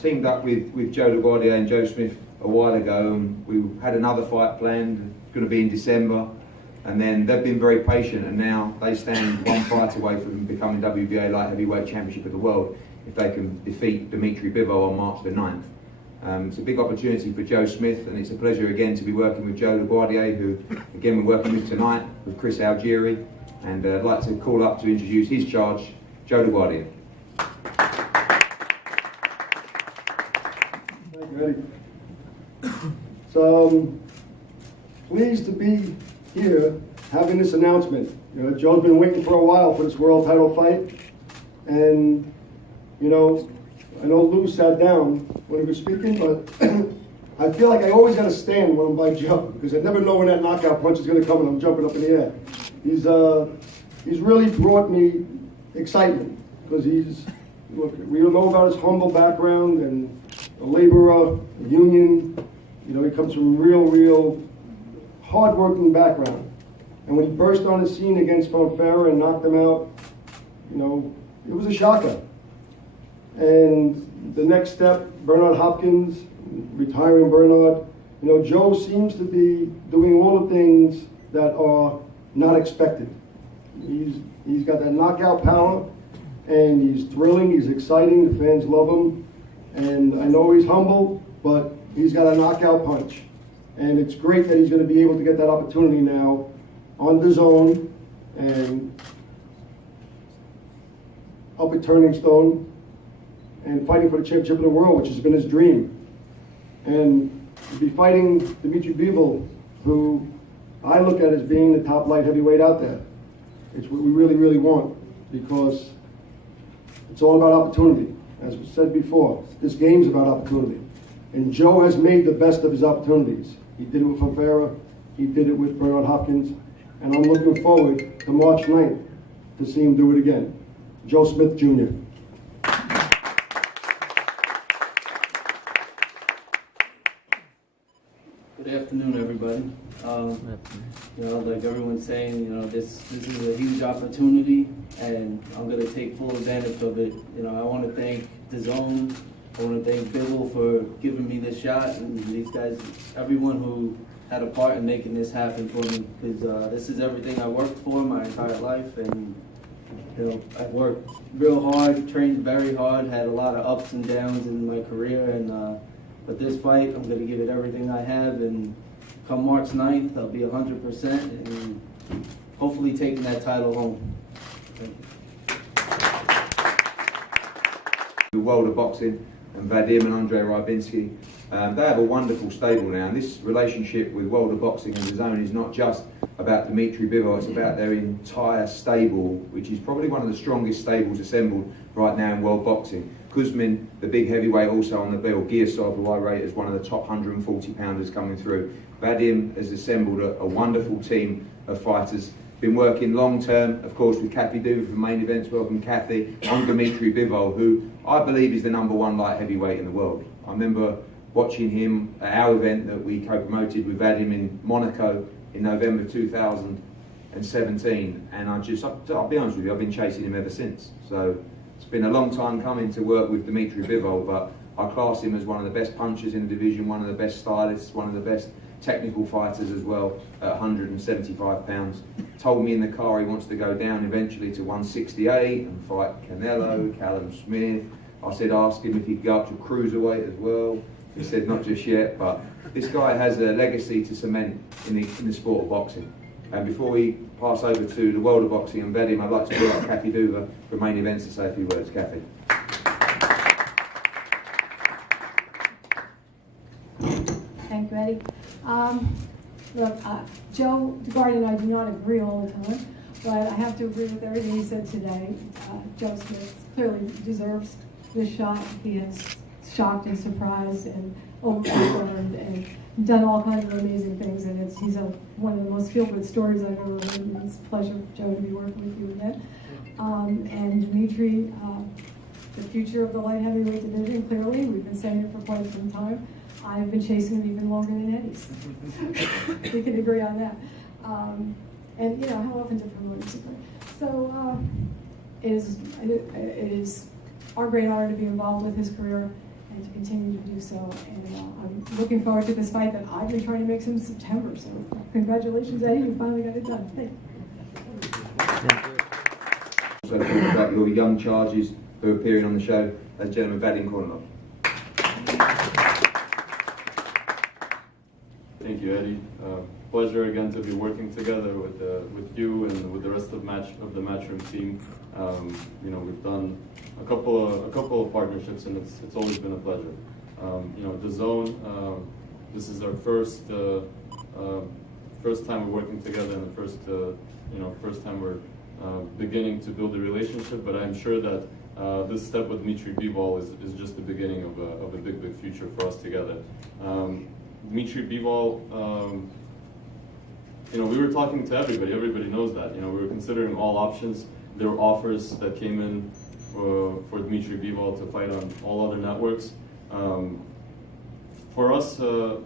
teamed up with Joe LaGuardia and Joe Smith a while ago, and we had another fight planned, going to be in December, and then they've been very patient, and now they stand one fight away from becoming WBA Light Heavyweight Championship of the World if they can defeat Dmitry Bivol on March the 9th. It's a big opportunity for Joe Smith, and it's a pleasure again to be working with Joe LaGuardia, who again we're working with tonight with Chris Algieri, and I'd like to call up to introduce his charge, Joe LaGuardia. Thank you, Eddie. So pleased to be here having this announcement. You know, Joe's been waiting for a while for this world title fight, and you know, I know Lou sat down when he was speaking, but I feel like I always got to stand when I'm by Joe because I never know when that knockout punch is going to come and I'm jumping up in the air. He's really brought me excitement because look, we know about his humble background and a laborer, a union. You know, he comes from a real hard-working background. And when he burst on the scene against Fonfara and knocked him out, you know, it was a shocker. And the next step, Bernard Hopkins, retiring Bernard, you know, Joe seems to be doing all the things that are not expected. He's got that knockout power, and he's thrilling, he's exciting, the fans love him. And I know he's humble, but he's got a knockout punch. And it's great that he's going to be able to get that opportunity now on the zone and up at Turning Stone and fighting for the championship of the world, which has been his dream. And to be fighting Dmitry Bivol, who I look at as being the top light heavyweight out there. It's what we really want, because it's all about opportunity. As was said before, this game's about opportunity. And Joe has made the best of his opportunities. He did it with Fonfara, he did it with Bernard Hopkins, and I'm looking forward to March 9th to see him do it again. Joe Smith, Jr. Good afternoon, everybody. You know, like everyone's saying, you know, this is a huge opportunity, and I'm going to take full advantage of it. You know, I want to thank the Zone. I want to thank Bivol for giving me this shot, and these guys, everyone who had a part in making this happen for me, because this is everything I worked for my entire life, and you know, I worked real hard, trained very hard, had a lot of ups and downs in my career, and but this fight, I'm going to give it everything I have, and come March 9th, I'll be 100% and hopefully taking that title home. Thank you. The world of boxing, and Vadim and Andrei Rybinski, they have a wonderful stable now, and this relationship with World of Boxing and the Zone is not just about Dmitry Bivol, it's about their entire stable, which is probably one of the strongest stables assembled right now in world boxing. Kuzmin, the big heavyweight, also on the bill. Giasov, who I rate as one of the top 140 pounders coming through. Vadim has assembled a wonderful team of fighters. Been working long term, of course, with Kathy Duva from Main Events. Welcome, Kathy. On Dmitry Bivol, who I believe is the #1 light heavyweight in the world. I remember watching him at our event that we co-promoted with Vadim in Monaco in November 2017, and I'll be honest with you, I've been chasing him ever since. So it's been a long time coming to work with Dmitry Bivol, but I class him as one of the best punchers in the division, one of the best stylists, one of the best technical fighters as well, at 175 pounds. Told me in the car he wants to go down eventually to 168 and fight Canelo, Callum Smith. I said ask him if he'd go up to cruiserweight as well. He said not just yet, but this guy has a legacy to cement in the sport of boxing. And before we pass over to the world of boxing and Vadim, I'd like to call up Kathy Duva from Main Events to say a few words. Kathy. Thank you, Eddie. Look, Joe LaGuardia and I do not agree all the time, but I have to agree with everything he said today. Joe Smith clearly deserves this shot. He has shocked and surprised and overperformed and done all kinds of amazing things, and he's one of the most feel-good stories I've ever heard, and it's a pleasure, Joe, to be working with you again. And Dmitry, the future of the light heavyweight division, clearly, we've been saying it for quite some time. I've been chasing him even longer than Eddie's. We can agree on that. And you know, how often different motives. So it is our great honor to be involved with his career. and to continue to do so. And I'm looking forward to this fight that I've been trying to make since September. So congratulations, Eddie, you finally got it done. Thank you. Also talking about your young charges who are appearing on the show, ladies and gentlemen, Vadim Kornilov. Thank you, Eddie. Pleasure again to be working together with you and with the rest of the Matchroom team. You know, we've done a couple of partnerships, and it's always been a pleasure. You know, the Zone. This is our first time we're working together, and the first time we're beginning to build a relationship. But I'm sure that this step with Dmitry Bivol is just the beginning of a big future for us together. Dmitry Bivol, you know, we were talking to everybody. Everybody knows that. You know, we were considering all options. There were offers that came in for Dmitry Bivol to fight on all other networks. For us,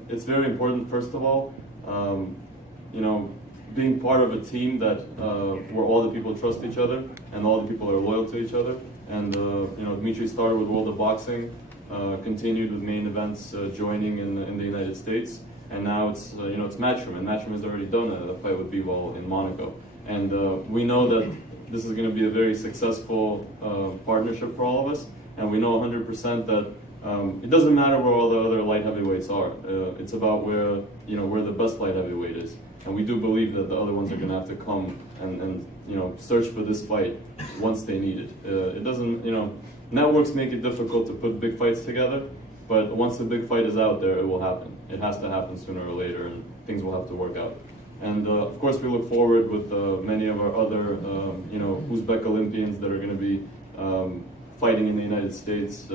it's very important. First of all, you know, being part of a team that where all the people trust each other and all the people are loyal to each other. And you know, Dmitry started with World of Boxing, continued with main events, joining in the United States, and now it's you know, it's Matchroom, and Matchroom has already done a fight with Bivol in Monaco, and we know that this is going to be a very successful partnership for all of us, and we know 100% that it doesn't matter where all the other light heavyweights are. It's about where the best light heavyweight is, and we do believe that the other ones are going to have to come and you know, search for this fight once they need it. It doesn't, you know, networks make it difficult to put big fights together, but once the big fight is out there, it will happen. It has to happen sooner or later, and things will have to work out. And of course, we look forward with many of our other, you know, Uzbek Olympians that are going to be fighting in the United States.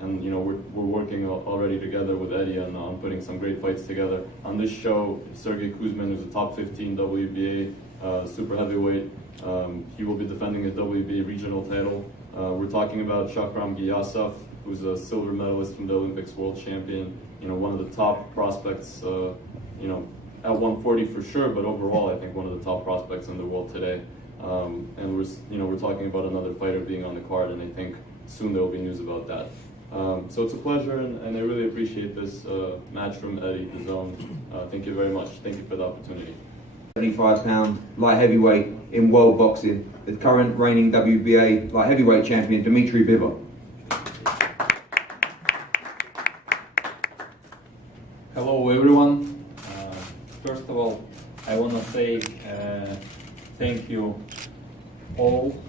And you know, we're working already together with Eddie on putting some great fights together. On this show, Sergey Kuzmin, who's a top 15 WBA super heavyweight, he will be defending his WBA regional title. We're talking about Shakram Giyasov, who's a silver medalist from the Olympics, world champion. You know, one of the top prospects. You know, at 140 for sure, but overall, I think one of the top prospects in the world today. And we're talking about another fighter being on the card, and I think soon there will be news about that. So it's a pleasure, and I really appreciate this Matchroom, Eddie, the Zone. Thank you very much. Thank you for the opportunity. 75-pound light heavyweight in world boxing, the current reigning WBA light heavyweight champion, Dmitry Bivol. Hello everyone. First of all, I want to say thank you all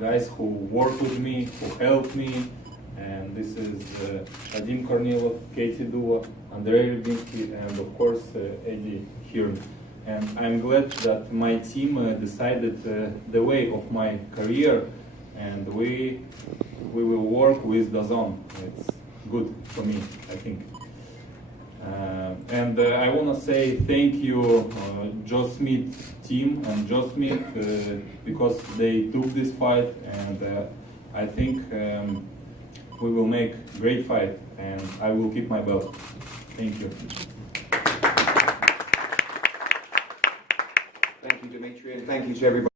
guys who work with me, who help me, and this is Vadim Kornilov, Katie Duva, Andrei Rybinski, and of course Eddie here. And I'm glad that my team decided the way of my career, and we will work with DAZN. It's good for me, I think. And I want to say thank you, Joe Smith team and Joe Smith, because they took this fight, and I think we will make great fight, and I will keep my belt. Thank you. Thank you, Dmitry, and thank you to everybody.